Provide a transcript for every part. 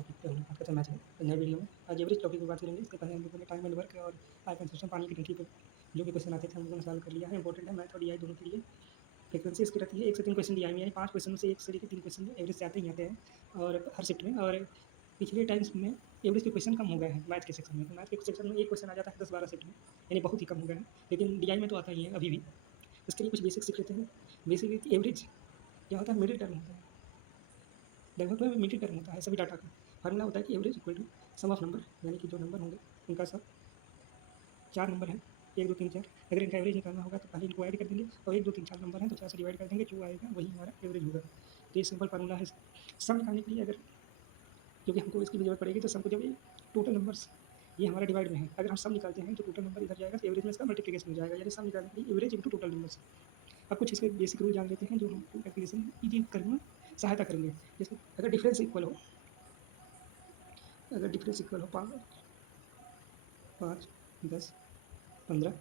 Topic पे हूँ, आपका कैसा मैच है। तो नए वीडियो में आज एवरेज टॉपिक पे बात करेंगे। इसके पहले हम लोगों ने टाइम एंड वर्क और पाइप एंड सिस्टम पानी की टंकी पे जो भी क्वेश्चन आते थे हम लोगों ने सॉल्व कर लिया है। इंपॉर्टेंट है मैथ और डीआई दोनों के लिए। फ्रीक्वेंसी इसकी रहती है 1 से 3 क्वेश्चन डीआई में, यानी 5 क्वेश्चन में से 1 से लेकर 3 क्वेश्चन एवरेज से आते ही आते हैं और हर शिफ्ट में। और पिछले टाइम्स में एवरेज के क्वेश्चन कम हो गए हैं मैथ के सेक्शन में। तो मैथ के सेक्शन में एक क्वेश्चन आ जाता है 10-12 शिफ्ट में, यानी बहुत ही कम हो गया है। लेकिन डीआई में तो आता ही है अभी भी। इसके लिए कुछ बेसिक सीख लेते हैं। बेसिक एवरेज क्या होता है, मिडिल टर्म होता है। लगभग में मिडिल टर्म होता है सभी डाटा का। फार्मूला होता है कि average equal to sum of number, यानी कि जो नंबर होंगे उनका सब 4 नंबर हैं 1 2 3 4। अगर इनका एवरेज निकालना होगा तो पहले इनको ऐड कर देंगे और 1 2 3 4 नंबर हैं तो 4 से डिवाइड कर देंगे, जो आएगा वही हमारा एवरेज होगा। तो ये सिंपल फार्मूला है। सम निकालने के लिए अगर, क्योंकि हमको इसकी भी जरूरत पड़ेगी, तो सम को जब ये टोटल नंबर्स ये हमारा डिवाइड में है, अगर हम सम निकालते हैं तो टोटल नंबर इधर जाएगा तो एवरेज में इसका मल्टीप्लिकेशन हो जाएगा, यानी सम निकालने के लिए एवरेज इंटू टोटल नंबर्स। अब कुछ इसके बेसिक रूल जान लेते हैं जो हमको कैलकुलेशन ईजी करने में सहायता करेंगे। जैसे अगर डिफरेंस इक्वल हो, अगर डिफरेंस इक्वल हो 5, 10, 15,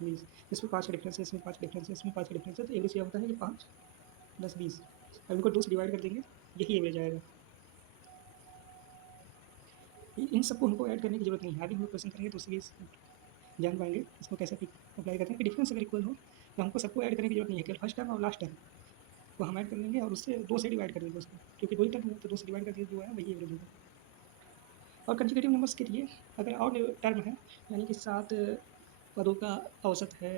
20, इसमें 5 का डिफरेंस है, इसमें 5 का डिफरेंस है, इसमें 5 का डिफरेंस है, तो एवरेज क्या होता है कि 5 + 20। अब इनको 2 से डिवाइड कर देंगे, यही एवरेज आएगा। इन सबको हमको ऐड करने की जरूरत नहीं है, आगे हम लोग क्वेश्चन करेंगे तो उससे भी जान पाएंगे इसको कैसे अप्लाई करते हैं। कि डिफरेंस अगर इक्वल हो तो हमको सबको ऐड करने की जरूरत नहीं है, केवल फर्स्ट टर्म और लास्ट टर्म को हम ऐड कर लेंगे और उससे 2 से डिवाइड कर देंगे उसको, क्योंकि 2 ही टर्म है तो 2 से डिवाइड करके जो है वही एवरेज होगा। और कंसेक्यूटिव नंबर्स के लिए अगर और टर्म है, यानी कि 7 पदों का औसत है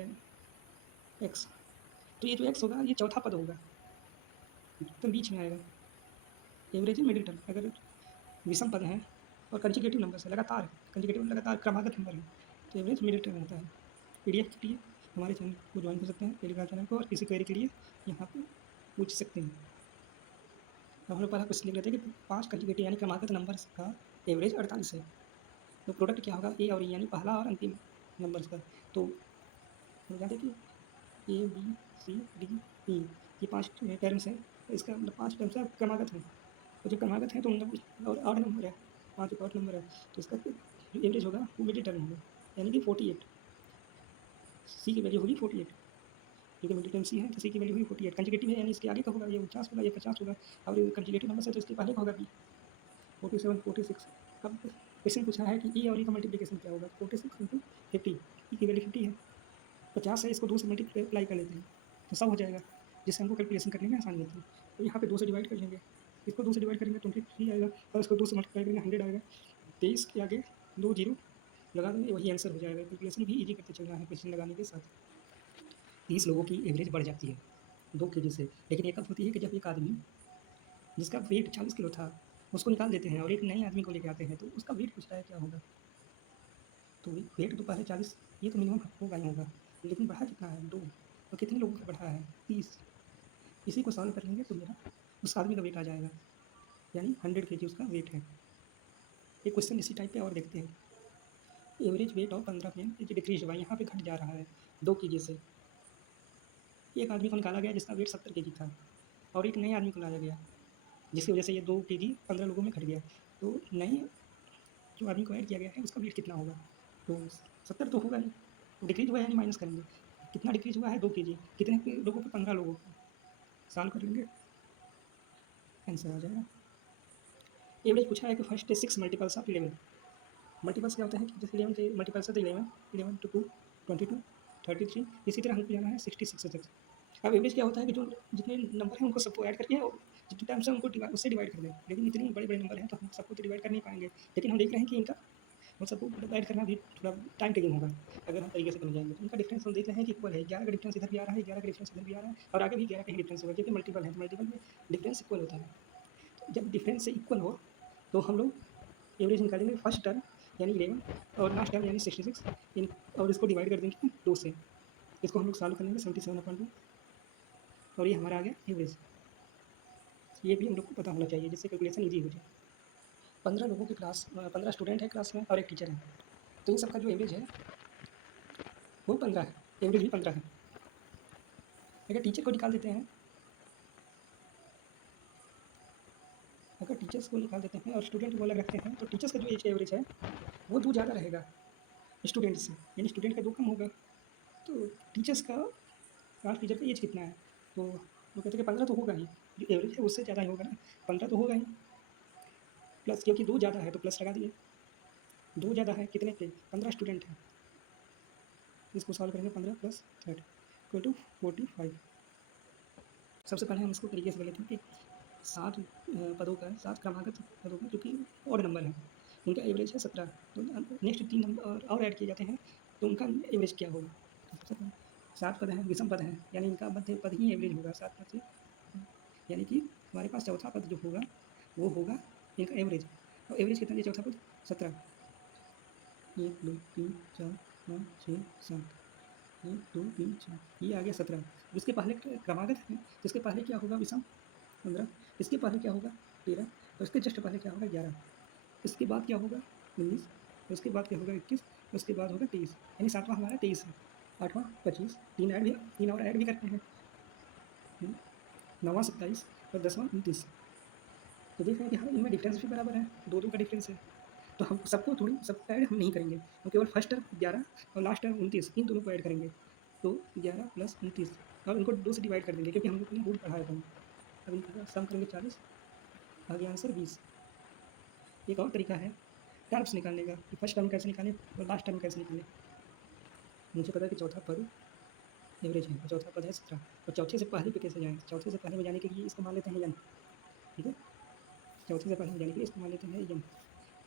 x, तो ये जो x होगा ये चौथा पद होगा, तो बीच में आएगा। एवरेज है मिडिल टर्म। अगर विषम पद हैं और कंसेक्यूटिव नंबर्स है, लगातार कंसेक्यूटिव लगातार क्रमागत नंबर है, तो एवरेज मिडिल टर्म होता है। पीडीएफ के लिए हमारे चैनल को ज्वाइन कर सकते हैं, टेलीग्राम चैनल को, और किसी क्वेरी के लिए यहाँ पे पूछ सकते हैं। अब हम लोग पहला क्वेश्चन लिख लेते हैं कि 5 कंसेक्यूटिव यानी क्रमागत नंबर्स का एवरेज 48 है। तो प्रोडक्ट क्या होगा, ए और ई, यानी पहला और अंतिम नंबर्स का। तो हम जानते हैं कि A B C D E ये 5 टर्म्स हैं, तो इसका मतलब 5 टर्म्स है क्रमागत हैं। और जब क्रमागत है तो मतलब और 8 नंबर है, 5 एक और नंबर है, तो इसका जो एवरेज होगा वो मिडिल टर्म होगा, यानी कि 48। सी की वैल्यू होगी 48, क्योंकि मिडिल टर्म सी है तो सी की वैल्यू हुई 48। कंसेक्यूटिव है यानी इसके आगे का होगा, ये 49 होगा, ये 50 होगा। और ये कंसेक्यूटिव नंबर है तो इसके पहले का होगा बी, 47 46। अब क्वेश्चन पूछा है कि ई और ई का मल्टीप्लिकेशन क्या होगा। 46 इंटू 50, ई की वैल्यू 50 है, 50 है, इसको 2 से मल्टीप्लाई कर लेते हैं तो सब हो जाएगा, जिससे हमको कैलकुलेशन करने में आसानी होती है। तो यहाँ पे 2 से डिवाइड कर लेंगे, इसको 2 से डिवाइड करेंगे 23 आएगा, और इसको 2 से मल्टीप्लाई करेंगे 100 आएगा। 23 के आगे 2 जीरो लगा देंगे, वही आंसर हो जाएगा। कैलकुलेशन भी ईजी करते चलना है क्वेश्चन लगाने के साथ। 30 लोगों की एवरेज बढ़ जाती है 2 केजी से, लेकिन ये कब होती है कि जब एक आदमी जिसका वेट 40 किलो था उसको निकाल देते हैं और एक नए आदमी को लेके आते हैं, तो उसका वेट पूछता है क्या होगा। तो वेट तो पहले 40, ये तो मिनिमम होगा ही होगा, लेकिन बढ़ा कितना है 2, तो कितने लोगों का बढ़ा है 30। इसी को सॉल्व कर लेंगे तो मेरा उस आदमी का वेट आ जाएगा, यानी 100 केजी उसका वेट है। एक क्वेश्चन इसी टाइप पे और देखते हैं। Average weight of 15 PM decrease हुआ, यहाँ पे घट जा रहा है 2 केजी से। एक आदमी को निकाला गया जिसका वेट 70 केजी था, और एक नए आदमी को लाया गया जिसकी वजह से ये 2 केजी 15 लोगों में घट गया। तो नए जो आदमी को ऐड किया गया है उसका वेट कितना होगा। तो 70 तो होगा नहीं, डिक्रीज हुआ है यानी माइनस करेंगे। कितना डिक्रीज हुआ है 2 केजी, कितने लोगों पे 15 लोगों पे। सॉल्व कर लेंगे, आंसर आ जाएगा। एवरेज पूछा है कि फर्स्ट 6 मल्टीपल्स ऑफ 11। मल्टीपल्स क्या होता है कि जैसे 11 के मल्टीपल्स है तो 11, 11 to 2 22, 33, इसी तरह हमको जाना है 66 तक। अब एवरेज क्या होता है कि जो जितने नंबर हैं उनको सबको ऐड करके और जितने टर्म्स हैं उनको उससे डिवाइड कर दें। लेकिन इतने बड़े बड़े नंबर हैं तो हम सबको तो डिवाइड कर नहीं पाएंगे, लेकिन हम देख रहे हैं कि इनका हम सबको डिवाइड करना भी थोड़ा टाइम टेकिंग होगा। अगर हम तरीके से करने जाएंगे तो इनका डिफरेंस हम देख रहे हैं कि इक्वल है। 11 का डिफरेंस इधर भी आ रहा है, 11 का डिफरेंस इधर भी आ रहा है, और आगे भी 11 का ही डिफरेंस होगा, क्योंकि मल्टीपल है तो मल्टीपल में डिफरेंस इक्वल होता है। तो जब डिफरेंस से इक्वल हो तो हम लोग एवरेज निकालेंगे फर्स्ट टर्म यानी 11 और लास्ट टर्म यानी 66 इन, और इसको डिवाइड कर देंगे 2 से। इसको हम लोग सॉल्व कर लेंगे 77/2, और ये हमारा आ गया एवरेज। ये भी हम लोग को पता होना चाहिए जिससे कैलकुलेशन ईजी हो जाए। 15 लोगों की क्लास, 15 स्टूडेंट है क्लास में और एक टीचर है, तो इन सबका जो एवरेज है वो 15 है, एवरेज भी 15 है। अगर टीचर को निकाल देते हैं, अगर टीचर्स को निकाल देते हैं और स्टूडेंट को अलग रखते हैं, तो टीचर्स का जो एज एवरेज है वो 2 ज़्यादा रहेगा स्टूडेंट से, यानी स्टूडेंट का 2 कम होगा। तो टीचर्स का, क्लास टीचर का एज कितना है, तो वो कहते हैं कि 15 तो होगा ही, जो एवरेज है उससे ज़्यादा ही होगा ना, 15 तो होगा ही। प्लस क्योंकि 2 ज़्यादा है तो प्लस लगा दिए, 2 ज़्यादा है कितने थे, 15 स्टूडेंट हैं। इसको सॉल्व करेंगे 15 + 30 इक्वल टू 45। सबसे पहले हम इसको तरीके से कर लेते हैं कि 7 पदों का 7 क्रमागत पदों का जो कि ऑड नंबर है, उनका एवरेज है 17। तो नेक्स्ट 3 नंबर और ऐड किए जाते हैं तो उनका एवरेज क्या होगा। तो सबसे पहले 7 पद हैं, विषम पद हैं, यानी इनका मध्य पद ही एवरेज होगा 7 पद से, यानी कि हमारे पास चौथा पद जो होगा वो होगा इनका एवरेज। और एवरेज कितना है चौथा पद, 17। 1 2 3 4 5 6 7, 1 2 3 4, ये आ गया 17। जिसके पहले क्रमागत है, जिसके पहले क्या होगा विषम 15, इसके पहले क्या होगा 13, और इसके जस्ट पहले क्या होगा 11, इसके बाद क्या होगा 19, और उसके बाद क्या होगा 21, उसके बाद होगा 23, यानी सातवां हमारा 23 है, आठवां 25, 3 और ऐड भी करते हैं, नौवां 27 और 10वां 29। तो देख रहे हैं कि हाँ इनमें डिफरेंस भी बराबर है, 2 का डिफरेंस है। तो हम सबको थोड़ी सबको ऐड हम नहीं करेंगे, हम केवल फर्स्ट टर्म 11 और लास्ट टर्म 29 इन दोनों को ऐड करेंगे। तो 11 + 29 और इनको 2 से डिवाइड कर देंगे क्योंकि हम लोग ने रूल पढ़ा है कहीं। अब इनका सम करेंगे 40, आ गया आंसर 20। एक और तरीका है टर्म्स निकालने का कि फर्स्ट टर्म कैसे निकालें और लास्ट टर्म कैसे निकालें। मुझे पता है कि चौथा पद एवरेज है और चौथा पद है 17, और चौथे से पहले पे कैसे जाएँ। चौथे से पहले में जाने के लिए इसको मान लेते हैं n, ठीक है। चौथे से पहले में जाने के लिए इसको मान लेते हैं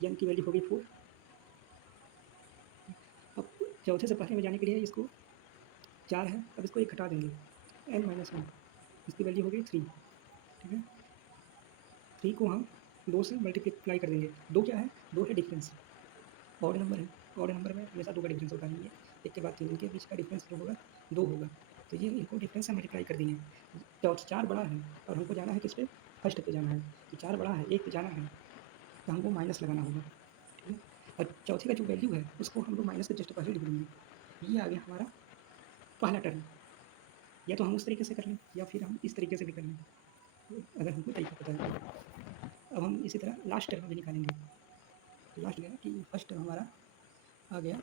n की वैल्यू होगी 4। अब चौथे से पहले में जाने के लिए इसको 4 है, अब इसको 1 घटा देंगे n-1, इसकी वैल्यू हो गई 3, ठीक है। 3 को हम 2 से मल्टीप्लाई कर देंगे। 2 क्या है, 2 है डिफरेंस, ऑड नंबर है, ऑड नंबर में हमेशा 2 का डिफरेंस होता नहीं है, एक के बाद 3 इनके बीच का डिफरेंस जो होगा 2 होगा। तो ये इनको डिफरेंस से मल्टीप्लाई कर दिए। तो 4 बड़ा है और हमको जाना है किस पे, फर्स्ट पे जाना है, तो 4 बड़ा है, 1 पे जाना है, तो हमको माइनस लगाना होगा, ठीक है। और चौथे का जो वैल्यू है उसको हम लोग माइनस के जस्ट पहले लिख देंगे। ये आ गया हमारा पहला टर्म। या तो हम उस तरीके से कर लें या फिर हम इस तरीके से भी कर लें, अगर हमको तरीका पता है। अब हम इसी तरह लास्ट टर्म भी निकालेंगे। तो लास्ट गया कि फर्स्ट टर्म हमारा आ गया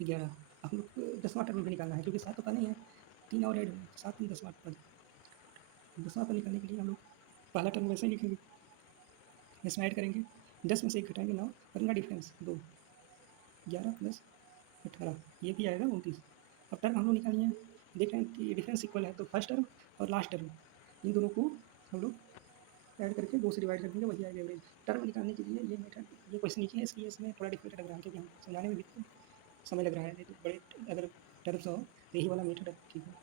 11। अब हम लोग को 10वां टर्म भी निकालना है क्योंकि 7 तो पता नहीं है, 3 और ऐड हुए, 7 में 10वां पद। 10वां पद निकालने के लिए हम लोग पहला टर्म वैसे ही लिखेंगे, इसमें ऐड करेंगे, 10 में से 1 घटाएंगे 9 और इनका डिफरेंस 2, 11 + 18, ये भी आएगा 29। अब टर्म हम लोग निकालिए हैं, देख रहे हैं कि डिफरेंस इक्वल है, तो फर्स्ट टर्म और लास्ट टर्म इन दोनों को हम लोग ऐड करके 2 से डिवाइड कर देंगे, वही आएगा एवरेज। टर्म निकालने के लिए ये मेथड, ये क्वेश्चन नीचे है इसलिए इसमें थोड़ा डिफिकल्ट लग रहा है क्योंकि हम समझाने में भी समय लग रहा है, नहीं तो बड़े अगर टर्म्स हो तो यही वाला मेथड ठीक है।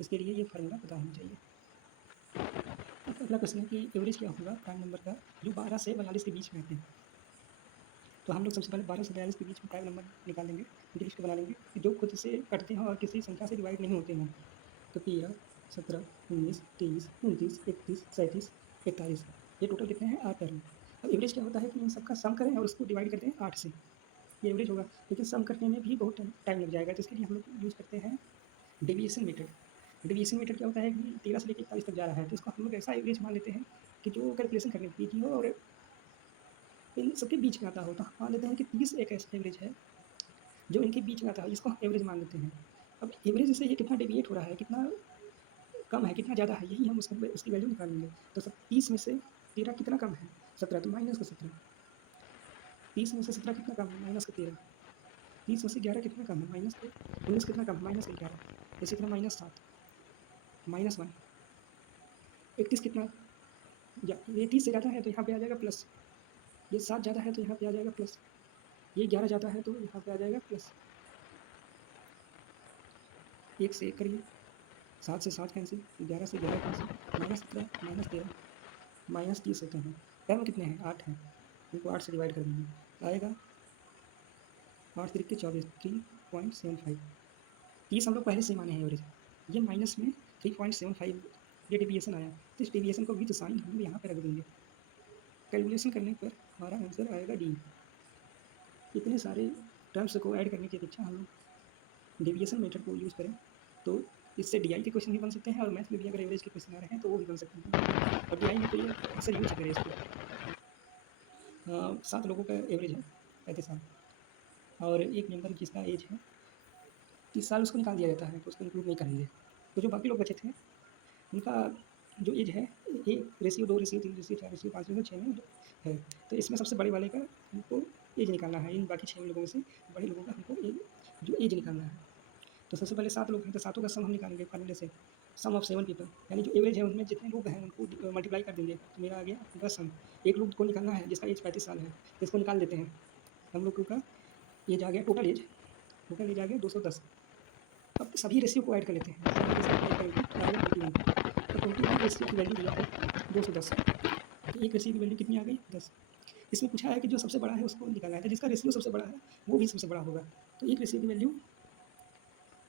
इसके लिए ये फार्मूला पता होना चाहिए। अब अगला क्वेश्चन है कि एवरेज क्या होगा प्राइम नंबर का जो 12 से 42 के बीच में आते हैं। तो हम लोग सबसे पहले 12 से 42 के बीच में प्राइम नंबर निकाल लेंगे, उनकी लिस्ट बना लेंगे कि जो खुद से कटते हैं और किसी संख्या से डिवाइड नहीं होते हैं। तो 13, 17, 19, 23, 29, 31, 37, 41, ये टोटल कितने हैं 8 टर्म। अब एवरेज क्या होता है कि इन सबका सम करें और उसको डिवाइड करते हैं 8 से, ये एवरेज होगा। लेकिन सम करने में भी बहुत टाइम लग जाएगा, तो इसके लिए हम लोग यूज़ करते हैं डेविएशन मेथड। डेविएशन मेथड क्या होता है कि 13 से लेकर 41 तक जा रहा है, तो इसको हम लोग ऐसा एवरेज मान लेते हैं कि जो कैलकुलेशन करने की हो और इन सबके बीच में आता हो। तो हम मान लेते हैं कि 30 एक ऐसा एवरेज है जो इनके बीच में आता है, इसको हम एवरेज मान लेते हैं। अब एवरेज से ये कितना डेविएट हो रहा है, कितना कम है, कितना ज़्यादा है, यही हम उसकी वैल्यू निकालेंगे। तो 30 में से 13 कितना कम है, 17, तो माइनस का 17। 30 में से 17 कितना कम है, माइनस का 13। 30 में से 11 कितना कम है, माइनस का 19 कितना कम है, माइनस का 11। इसी तरह -7, -1। 31 कितना, ये 30 से ज़्यादा है तो यहाँ पे आ जाएगा प्लस, ये 7 ज़्यादा है तो यहाँ पे आ जाएगा प्लस, ये 11 ज़्यादा है तो यहाँ पे आ जाएगा प्लस। 1 से 1 करिए, 7 से 7 कैंसिल, 11 से 11 कैंसिल, -17, -13, -30 होते हैं। टर्म कितने हैं, 8 हैं, इनको 8 से डिवाइड कर देंगे, आएगा 8 तिरिक के 24, 3.75। 30 हम लोग पहले से ही माने हैं एवरेज, ये माइनस में 3.75 ये डेविएशन आया, तो इस डेविएशन को विद साइन हम यहाँ पे रख देंगे। कैलकुलेशन करने पर हमारा आंसर आएगा डी। इतने सारे टर्म्स को ऐड करने की अपेक्षा हम लोग डेविएशन मेथड को यूज़ करें तो इससे डीआई के क्वेश्चन भी बन सकते हैं और मैथ में भी अगर एवरेज के क्वेश्चन आ रहे हैं तो वो भी बन सकते हैं। और डीआई में तो ये अक्सर यूज करें इसको। 7 लोगों का एवरेज है 35 साल और एक मेंबर जिसका एज है 30 साल, उसको निकाल दिया जाता है तो उसको इंक्लूड नहीं करेंगे। तो जो बाकी लोग बचे थे उनका जो एज है 1:2:3:4:5:6 में है। तो इसमें सबसे बड़े वाले का हमको एज निकालना है, इन बाकी 6 लोगों में से बड़े लोगों का हमको जो एज निकालना है। तो सबसे पहले 7 लोग हैं, तो सातों का सम हम निकालेंगे फार्मूले से, सम ऑफ 7 पीपल, यानी जो एवरेज है उनमें जितने लोग हैं उनको मल्टीप्लाई कर देंगे, तो मेरा आ गया 10 सम। एक लोग को निकालना है जिसका एज 35 साल है, तो इसको निकाल देते हैं। हम लोगों का एज आ गया, टोटल एज आ गया 210। अब सभी रेशियो को ऐड कर लेते हैं, सभी के साथ ऐड करेंगे तो आ गया 21। तो 21 रेशियो की वैल्यू दिया है 210, तो एक रेशियो की वैल्यू कितनी आ गई 10। इसमें पूछा है कि जो सबसे बड़ा है उसको निकालना है, तो जिसका रेशियो सबसे बड़ा है वो भी सबसे बड़ा होगा। तो एक रेशियो की वैल्यू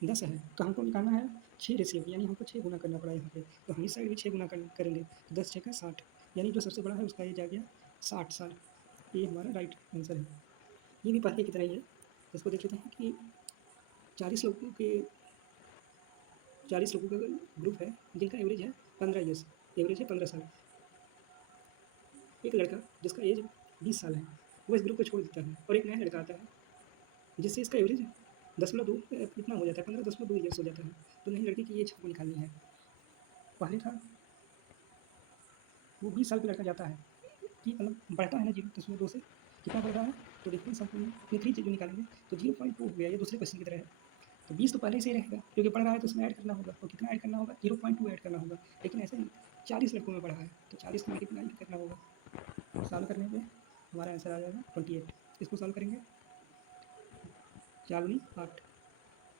10 है, तो हमको निकालना है 6 रेशियो की, यानी हमको 6 गुना करना पड़ा यहाँ पे। तो हम इस साइड भी 6 गुना करेंगे, तो 10 6 का 60, यानी जो सबसे बड़ा है उसका एज आ गया 60 साल। ये हमारा राइट आंसर है। ये भी पहले की तरह ही है। इसको देख लेते हैं कि 40 लोगों का ग्रुप है जिनका एवरेज है 15 ईयर्स, एवरेज है 15 साल। एक लड़का जिसका एज 20 साल है वो इस ग्रुप को छोड़ देता है, और एक नया लड़का आता है जिससे इसका एवरेज 10.2 इतना हो जाता है, 15.2 ईयर्स हो जाता है। तो नई लड़के की एज हमको निकालनी है। पहले था वो 20 साल का लड़का जाता है कि मतलब बढ़ता है ना 0.2 से, कितना बढ़ रहा है, तो डिफरेंस हम अपनी 3 चीज़ें निकालेंगे, तो 0.2 हो गया, ये दूसरे क्वेश्चन की तरह है। तो 20 तो पहले से ही रहेगा, क्योंकि पढ़ रहा है तो उसमें ऐड करना होगा, और कितना ऐड करना होगा 0.2 ऐड करना होगा। लेकिन ऐसे नहीं, 40 लड़कों में पढ़ा है तो 40 को मल्टीप्लाई करना होगा। सॉल्व करने पे हमारा आंसर आ जाएगा 28। इसको सॉल्व करेंगे 4 दूनी 8,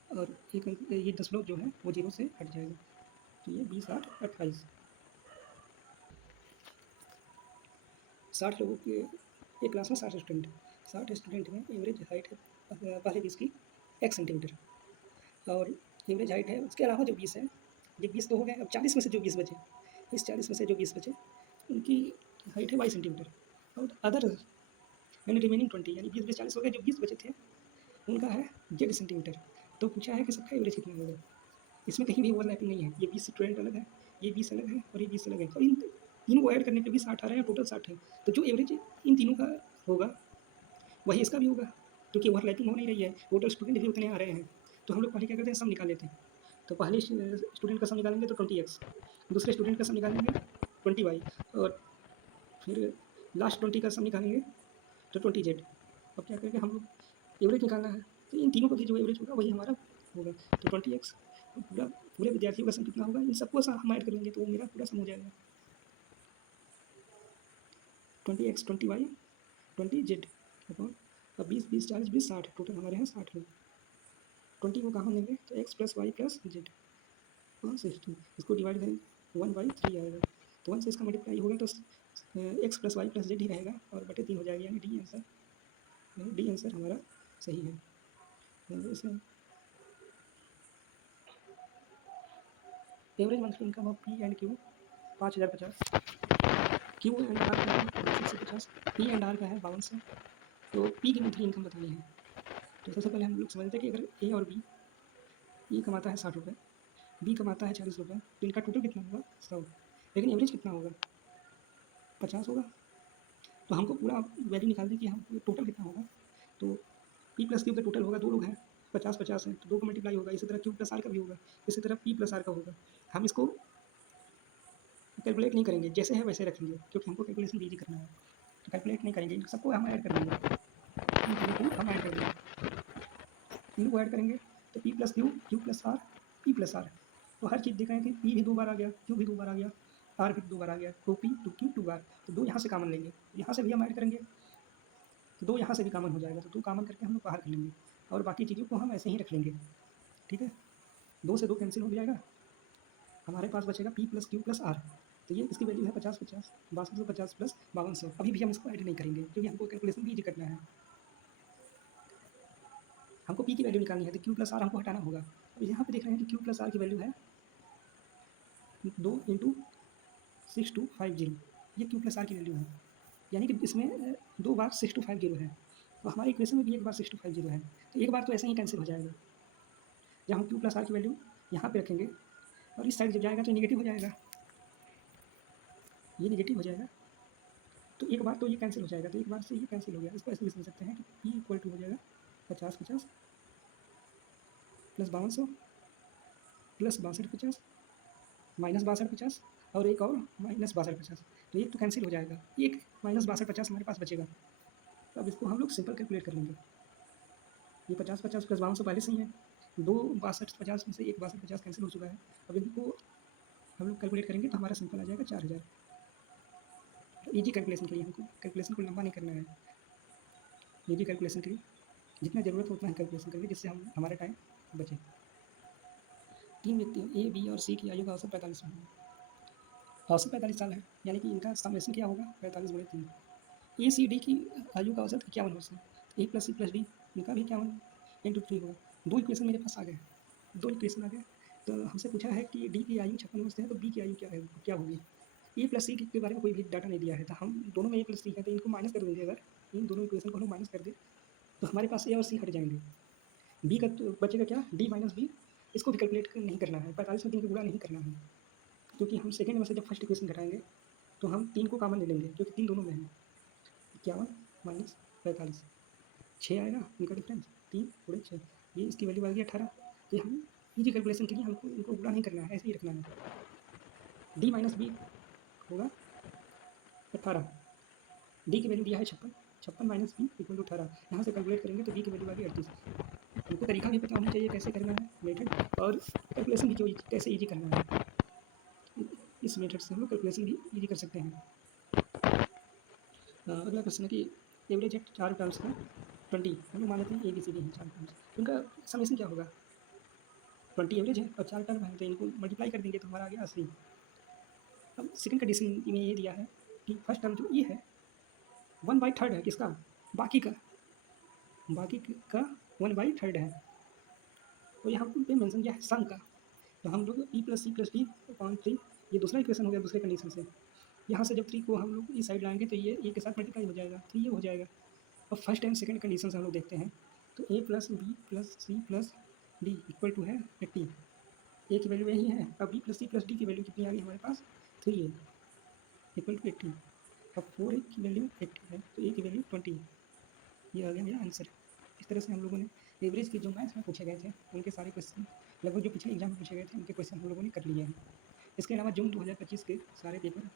और एक ये 10 लोग जो है वो 0 से हट जाएगा, तो ये 20 8 28। 60 लोगों के एक क्लास में 60 स्टूडेंट में एवरेज हाइट है पहले 20 की 1 सेंटीमीटर, और एवरेज हाइट है उसके अलावा जो 20 है, ये 20 तो हो गए। अब 40 में से जो 20 बचे, इस 40 में से जो 20 बचे उनकी हाइट है 22 सेंटीमीटर, और अदर यानी रिमेनिंग 20, यानी 20 20 40 हो गए, जो 20 बचे थे उनका है जेड सेंटीमीटर। तो पूछा है कि सबका एवरेज कितना होगा। इसमें कहीं भी ओवरलैपिंग नहीं है, ये 20 स्टूडेंट अलग है, ये 20 अलग है, और ये 20 अलग है, और इन तीनों को ऐड करने पे भी 60 आ रहा है, टोटल 60 है। तो जो एवरेज इन तीनों का होगा वही इसका भी होगा, क्योंकि ओवरलैपिंग हो नहीं रही है, टोटल स्टूडेंट भी उतने आ रहे हैं। तो हम लोग पहले क्या करते हैं, सम निकाल लेते हैं। तो पहले स्टूडेंट का सम निकालेंगे तो 20x, दूसरे स्टूडेंट का सम निकालेंगे 20y, और फिर लास्ट 20 का सम निकालेंगे तो 20z। अब क्या करेंगे, हम लोग एवरेज निकालना है, तो इन तीनों का भी जो एवरेज होगा वही हमारा होगा। तो 20x पूरे विद्यार्थियों का सम कितना होगा, इन सबको हम ऐड करेंगे तो वो मेरा पूरा सम हो जाएगा 20x 20y 20z अपॉन, अब 20 20 40 20 60, टोटल हमारे यहाँ 60 लोग। 20 को कहाँ लेंगे, तो x plus Y plus z और 60, इसको डिवाइड करेंगे 1/3 आएगा, तो 1 से इसका मल्टीप्लाई होगा तो x plus Y plus Z ही रहेगा, और बटे 3 हो जाएगा, यानी डी आंसर हमारा सही है। इसमें average monthly income of P and Q 5050, Q and R का है 650, पी एंड आर का है 5200। तो पी की मंथली इनकम बतानी है। तो सबसे पहले हम लोग समझते हैं कि अगर ए और बी, ए कमाता है 60 रुपये, बी कमाता है 40 रुपये, तो इनका टोटल कितना होगा 100, लेकिन एवरेज कितना होगा 50 होगा। तो हमको पूरा वैल्यू निकाल दें कि हम टोटल कितना होगा। तो पी प्लस क्यू का टोटल होगा, 2 लोग हैं 50 50 है, तो 2 को मल्टीप्लाई होगा, इसी तरह क्यू प्लस आर का भी होगा, इसी तरह पी प्लस आर का होगा। हम इसको कैलकुलेट नहीं करेंगे, जैसे है वैसे रखेंगे, क्योंकि हमको कैलकुलेशन भी करना है, तो कैलकुलेट नहीं करेंगे, सबको हम ऐड कर देंगे, इन तीनों को हम ऐड कर देंगे, तीनों को ऐड करेंगे तो P plus Q, Q plus R, P plus R. तो हर चीज़ देखें कि पी भी 2 बार आ गया, क्यू भी 2 बार आ गया, आर भी 2 बार आ गया, 2p 2q 2 आर, तो 2 यहाँ से कॉमन लेंगे, यहाँ से भी हम ऐड करेंगे, तो 2 यहाँ से भी कॉमन हो जाएगा, तो 2 कॉमन करके हम लोग बाहर कर लेंगे, और बाकी चीज़ों को हम ऐसे ही रख लेंगे। ठीक है, 2 से 2 कैंसिल हो जाएगा, हमारे पास बचेगा P plus Q plus R, तो ये इसकी वैल्यू है 50 50, 6250 प्लस 5200। अभी भी हम इसको ऐड नहीं करेंगे, क्योंकि हमको कैलकुलेशन भी करना है, हमको पी की वैल्यू निकालनी है, तो क्यू प्लस आर हमको हटाना होगा। अब यहाँ पे देख रहे हैं कि क्यू प्लस आर की वैल्यू है 2 इंटू 6250, ये क्यू प्लस आर की वैल्यू है, यानी कि इसमें 2 बार 6250 है, तो हमारे इक्वेशन में भी 1 बार 6250 है, तो एक बार तो ऐसे ही कैंसिल हो जाएगा। जब हम क्यू प्लस आर की वैल्यू यहाँ पे रखेंगे, और इस साइड जब जाएगा तो निगेटिव हो जाएगा, ये निगेटिव हो जाएगा, तो एक बार तो ये कैंसिल हो जाएगा, तो एक बार से ये कैंसिल हो गया। इसको ऐसे भी समझ सकते हैं कि पी इक्वल टू हो जाएगा 50 50 प्लस 5200 प्लस 62 50 माइनस 62 50 और एक और -6250, तो एक तो कैंसिल हो जाएगा, एक -6250 हमारे पास बचेगा। तो अब इसको हम लोग सिंपल कैलकुलेट कर लेंगे। ये 50-50 प्लस 5200 पहले से ही है, 2 62-50 में से एक 62-50 कैंसिल हो चुका है। अब इनको हम लोग कैलकुलेट करेंगे तो हमारा सिंपल आ जाएगा 4000। तो ईजी कैलकुलेशन के लिए हमको कैलकुलेशन को लंबा नहीं करना है, ईजी कैलकुलेशन के लिए जितना ज़रूरत हो उतना ही कैलकुलेशन करेंगे, जिससे हम हमारा टाइम बचे। 3 व्यक्तियों ए, बी और सी की आयु का औसत 45 साल है। औसत 45 साल है, यानी कि इनका समेशन क्या होगा 45 गुणे 3। ए सी डी की आयु का औसत 51 वर्ष है, ए प्लस सी प्लस डी इनका भी 51 इंटू 3 होगा। 2 इक्वेशन मेरे पास आ गए, 2 इक्वेशन आ गए। तो हमसे पूछा है कि डी की आयु 56 वर्ष है, तो बी की आयु क्या होगी। ए प्लस सी के बारे में कोई भी डाटा नहीं दिया है, तो हम दोनों में ए प्लस सी है, तो इनको माइनस कर देंगे। अगर इन दोनों इक्वेशन को हम माइनस कर दें तो हमारे पास ए और सी हट जाएंगे। बी का तो बचेगा क्या, डी माइनस बी। इसको भी कैलकुलेट नहीं करना है, 45 में 3 को गुणा नहीं करना है, क्योंकि हम सेकंड में से जब फर्स्ट इक्वेशन घटाएंगे तो हम 3 को कॉमन ले लेंगे, क्योंकि 3 दोनों में है। 51 माइनस 45, 6 आएगा इनका डिफरेंस, 3 गुणे 6, ये इसकी वैल्यू आ गई 18। ये हम इजी कैलकुलेशन के लिए हमको इनको गुणा नहीं करना है, ऐसे ही रखना है। डी माइनस बी होगा 18, डी की वैल्यू दिया है 56, 56 माइनस बी इक्वल टू 18। यहाँ से कैलकुलेट करेंगे तो बी की वैल्यू आ गई 38। हमको तरीका भी पता होना चाहिए कैसे करना है मेथड, और कैलकुलेशन भी कैसे ईजी करना है। इस मेथड से हम लोग कैलकुलेशन भी ईजी कर सकते हैं। अगला क्वेश्चन है कि एवरेज एट 4 टर्म्स का 20, हम लोग मान लेते हैं ए बी सी डी है 4 टर्म्स, उनका समेशन क्या होगा। 20 एवरेज है और 4 टर्म है, तो इनको मल्टीप्लाई कर देंगे तो हमारा आ गया 80। अब सेकंड कंडीशन में ये दिया है कि फर्स्ट टर्म जो ये है 1/3 है किसका, बाकी का, बाकी का 1/3 है। तो यहाँ पे मेंशन किया है सम का, तो हम लोग E plus C plus D upon 3, ये दूसरा इक्वेशन हो गया दूसरे कंडीशन से। यहाँ से जब 3 को हम लोग इस साइड लाएंगे तो ये के साथ मल्टीप्लाई हो जाएगा, तो ये हो जाएगा। अब फर्स्ट एंड सेकंड कंडीशन से हम लोग देखते हैं, तो A plus B plus C plus D equal to है 80। ए की वैल्यू यही है, अब B plus C plus D की वैल्यू कितनी आ गई हमारे पास 3 है इक्वल टू 80। अब 4 ए की वैल्यू 80 है, तो ए की वैल्यू 20, ये आ गया मेरा आंसर। इस तरह से हम लोगों ने एवरेज के जो मैथ्स में पूछे गए थे उनके सारे क्वेश्चन, लगभग जो पिछले एग्जाम में पूछे गए थे उनके क्वेश्चन हम लोगों ने कर लिए हैं। इसके अलावा जून 2025 के सारे पेपर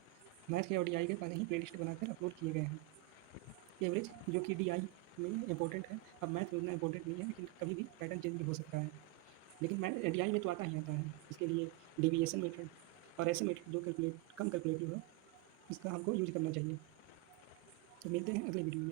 मैथ के ODI के पहले ही प्लेलिस्ट बनाकर अपलोड किए गए हैं। एवरेज जो कि DI में इंपॉर्टेंट है, अब मैथ में उतना इंपॉर्टेंट नहीं है, लेकिन कभी भी पैटर्न चेंज भी हो सकता है। लेकिन मैं DI में तो आता ही आता है, इसके लिए डेविएशन मेथड और ऐसे मेथड जो कम कैलकुलेटिव हो, इसका हमको यूज करना चाहिए। तो मिलते हैं अगले वीडियो में।